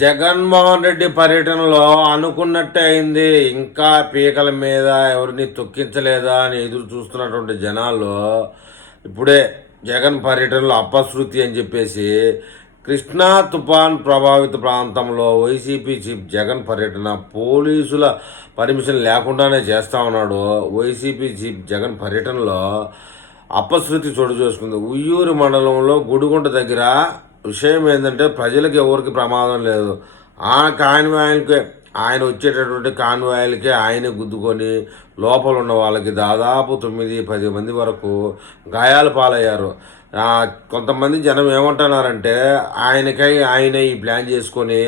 జగన్మోహన్ రెడ్డి పర్యటనలో అనుకున్నట్టే అయింది. ఇంకా పీకల మీద ఎవరిని తొక్కించలేదా అని ఎదురు చూస్తున్నటువంటి జనాలు ఇప్పుడే జగన్ పర్యటనలో అపశృతి అని చెప్పేసి కృష్ణా తుఫాన్ ప్రభావిత ప్రాంతంలో వైసీపీ చీఫ్ జగన్ పర్యటన పోలీసుల పర్మిషన్ లేకుండానే చేస్తా ఉన్నాడు. వైసీపీ చీఫ్ జగన్ పర్యటనలో అపశృతి చోటు చేసుకుంది. ఉయ్యూరు మండలంలో గుడిగుంట దగ్గర విషయం ఏంటంటే ప్రజలకు ఎవరికి ప్రమాదం లేదు. ఆ కాన్వాయిల్కే ఆయన వచ్చేటటువంటి కాన్వాయిల్కి ఆయన గుద్దుకొని లోపల ఉన్న వాళ్ళకి దాదాపు తొమ్మిది పది మంది వరకు గాయాల పాలయ్యారు. కొంతమంది జనం ఏమంటున్నారంటే ఆయనకై ఆయన ఈ ప్లాన్ చేసుకొని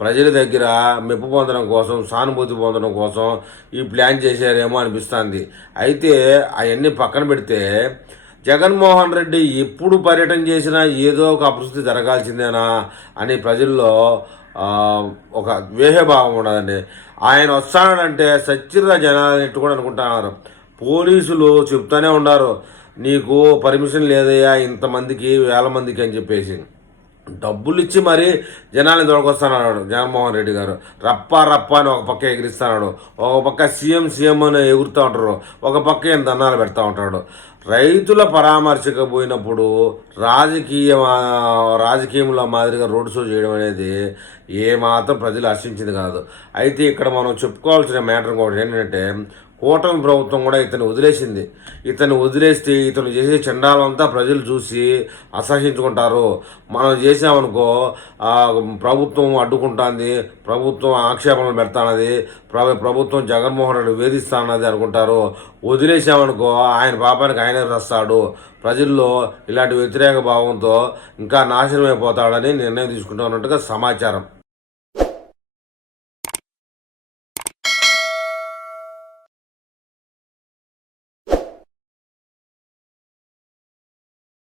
ప్రజల దగ్గర మెప్పు పొందడం కోసం సానుభూతి పొందడం కోసం ఈ ప్లాన్ చేశారేమో అనిపిస్తుంది. అయితే అవన్నీ పక్కన పెడితే జగన్మోహన్ రెడ్డి ఎప్పుడు పర్యటన చేసినా ఏదో ఒక అపరిస్థితి జరగాల్సిందేనా అని ప్రజల్లో ఒక ద్వేహభావం ఉండదండి ఆయన వస్తాడంటే సచ్చిర్ర జనాలు కూడా అనుకుంటున్నారు. పోలీసులు చెప్తానే ఉన్నారు. నీకు పర్మిషన్ లేదయ్యా ఇంతమందికి వేల మందికి అని చెప్పేసి. డబ్బులు ఇచ్చి మరీ జనాల్ని దొరకొస్తానన్నాడు జగన్మోహన్ రెడ్డి గారు. రప్ప రప్ప అని ఒక పక్క ఎగిరిస్తున్నాడు ఒక పక్క సీఎం సీఎం అని ఎగురుతూ ఉంటారు. ఒక పక్క ఏం దండాలు పెడతా ఉంటాడు. రైతుల పరామర్శక పోయినప్పుడు రాజకీయ రాజకీయంలో మాదిరిగా రోడ్ షో చేయడం అనేది ఏ మాత్రం ప్రజలు ఆశించింది కాదు. అయితే ఇక్కడ మనం చెప్పుకోవాల్సిన మ్యాటర్ కూడా ఏంటంటే కూటమి ప్రభుత్వం కూడా ఇతను వదిలేసింది. ఇతను వదిలేస్తే ఇతను చేసే చండాలంతా ప్రజలు చూసి అసహించుకుంటారు. మనం చేసామనుకో ప్రభుత్వం అడ్డుకుంటుంది ప్రభుత్వం ఆక్షేపణలు పెడతానది ప్ర ప్రభుత్వం జగన్మోహన్ రెడ్డి వేధిస్తానది అనుకుంటారు. వదిలేసామనుకో ఆయన పాపానికి ఆయనే వస్తాడు ప్రజల్లో ఇలాంటి వ్యతిరేక భావంతో ఇంకా నాశనం అయిపోతాడని నిర్ణయం తీసుకుంటున్నట్టుగా సమాచారం.